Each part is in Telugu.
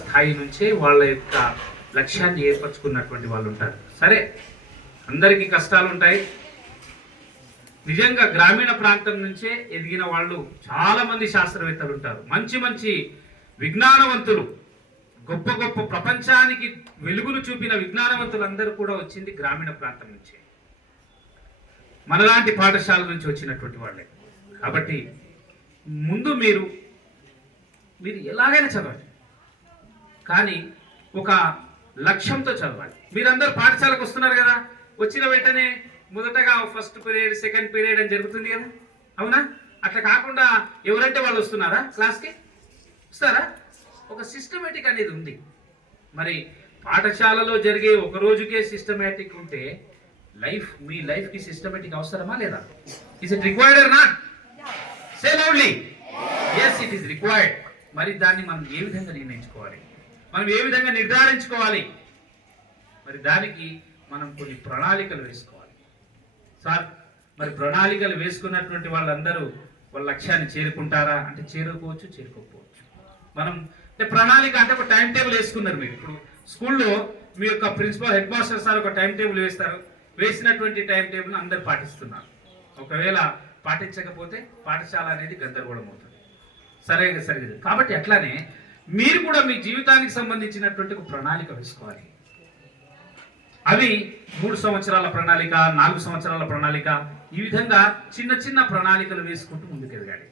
స్థాయి నుంచే వాళ్ళ యొక్క లక్ష్యాన్ని ఏర్పరచుకున్నటువంటి వాళ్ళు ఉంటారు. సరే, అందరికీ కష్టాలు ఉంటాయి. నిజంగా గ్రామీణ ప్రాంతం నుంచే ఎదిగిన వాళ్ళు చాలా మంది శాస్త్రవేత్తలు ఉంటారు. మంచి మంచి విజ్ఞానవంతులు, గొప్ప గొప్ప ప్రపంచానికి వెలుగును చూపిన విజ్ఞానవంతులందరూ కూడా వచ్చింది గ్రామీణ ప్రాంతం నుంచే, మనలాంటి పాఠశాల నుంచి వచ్చినటువంటి వాళ్ళే. కాబట్టి ముందు మీరు ఎలాగైనా చదవండి, కానీ ఒక లక్ష్యంతో చదవాలి. మీరందరూ పాఠశాలకు వస్తున్నారు కదా, వచ్చిన వెంటనే మొదటగా ఫస్ట్ పీరియడ్, సెకండ్ పీరియడ్ అని జరుగుతుంది కదా, అవునా? అట్లా కాకుండా ఎవరంటే వాళ్ళు వస్తున్నారా క్లాస్కి? వస్తారా? ఒక సిస్టమేటిక్ అనేది ఉంది. మరి పాఠశాలలో జరిగే ఒక రోజుకే సిస్టమేటిక్ ఉంటే మీ లైఫ్కి సిస్టమేటిక్ అవసరమా లేదా? Is it required or not? Say loudly. yes, it is required. మరి దాన్ని మనం ఏ విధంగా నిర్ణయించుకోవాలి, మనం ఏ విధంగా నిర్ధారించుకోవాలి? మరి దానికి మనం కొన్ని ప్రణాళికలు వేసుకోవాలి. సార్, మరి ప్రణాళికలు వేసుకున్నటువంటి వాళ్ళందరూ వాళ్ళ లక్ష్యాన్ని చేరుకుంటారా అంటే చేరుకోవచ్చు, చేరుకోకపోవచ్చు. మనం ప్రణాళిక అంటే ఒక టైం టేబుల్ వేసుకున్నారు. మీరు ఇప్పుడు స్కూల్లో మీ యొక్క ప్రిన్సిపల్, హెడ్ మాస్టర్ సార్ ఒక టైం టేబుల్ వేస్తారు. వేసినటువంటి టైం టేబుల్ అందరు పాటిస్తున్నారు. ఒకవేళ పాటించకపోతే పాఠశాల అనేది గందరగోళం అవుతుంది. సరిగ్గా. కాబట్టి అట్లానే మీరు కూడా మీ జీవితానికి సంబంధించినటువంటి ఒక ప్రణాళిక వేసుకోవాలి. అవి 3 సంవత్సరాల ప్రణాళిక, 4 సంవత్సరాల ప్రణాళిక, ఈ విధంగా చిన్న చిన్న ప్రణాళికలు వేసుకుంటూ ముందుకు ఎదగాలి.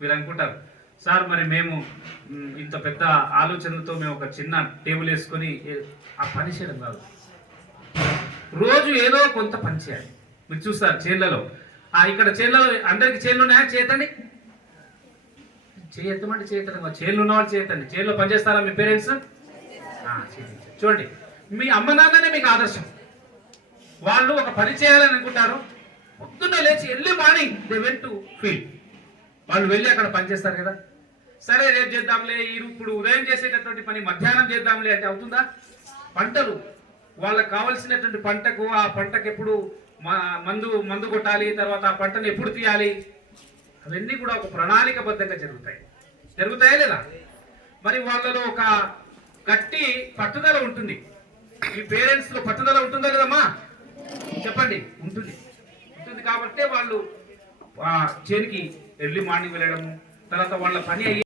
మీరు అనుకుంటారు, సార్ మరి మేము ఇంత పెద్ద ఆలోచనలతో మేము ఒక చిన్న టేబుల్ వేసుకొని ఆ పని చేయడం కాదు. రోజు ఏదో కొంత పని చేయాలి. మీరు చూస్తారు చేళ్లలో, ఇక్కడ చేళ్లలో అందరికి చేళ్ళు ఉన్నాయా? చేయతండి. చేయెత్తమంటే చేయతండి. చేళ్ళు ఉన్నవాళ్ళు చేయతండి. చేళ్ళలో పనిచేస్తారా మీ పేరెంట్స్? చూడండి, మీ అమ్మ నాన్ననే మీకు ఆదర్శం. వాళ్ళు ఒక పని చేయాలని అనుకుంటారు, పొద్దున్నే లేచి early morning they went to field. వాళ్ళు వెళ్ళి అక్కడ పనిచేస్తారు కదా. సరే, రేపు చేద్దాంలే, ఇప్పుడు ఉదయం చేసేటటువంటి పని మధ్యాహ్నం చేద్దాంలే అంటే అవుతుందా? పంటలు, వాళ్ళకు కావలసినటువంటి పంటకు, ఆ పంటకు ఎప్పుడు మందు కొట్టాలి, తర్వాత ఆ పంటను ఎప్పుడు తీయాలి, అవన్నీ కూడా ఒక ప్రణాళికబద్ధంగా జరుగుతాయా లేదా? మరి వాళ్ళలో ఒక గట్టి పట్టుదల ఉంటుంది. మీ పేరెంట్స్లో పట్టుదల ఉంటుందా లేదమ్మా? చెప్పండి. ఉంటుంది కాబట్టి వాళ్ళు చేనికి ఎర్లీ మార్నింగ్ వెళ్ళడము, తర్వాత వాళ్ళ పని అయ్యి